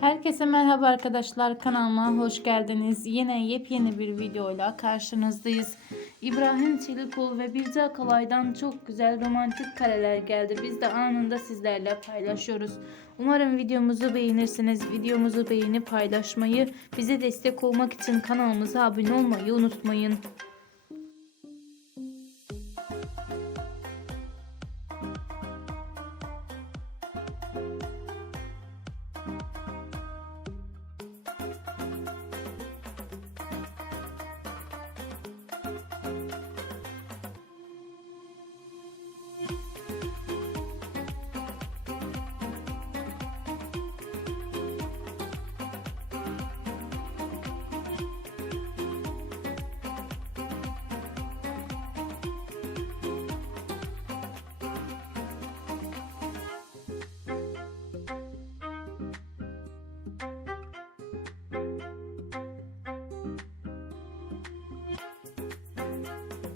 Herkese merhaba arkadaşlar kanalıma hoş geldiniz. Yine yepyeni bir videoyla karşınızdayız. İbrahim Çelikul ve Birce Akalay'dan çok güzel romantik kareler geldi. Biz de anında sizlerle paylaşıyoruz. Umarım videomuzu beğenirsiniz. Videomuzu beğenip paylaşmayı, bize destek olmak için kanalımıza abone olmayı unutmayın.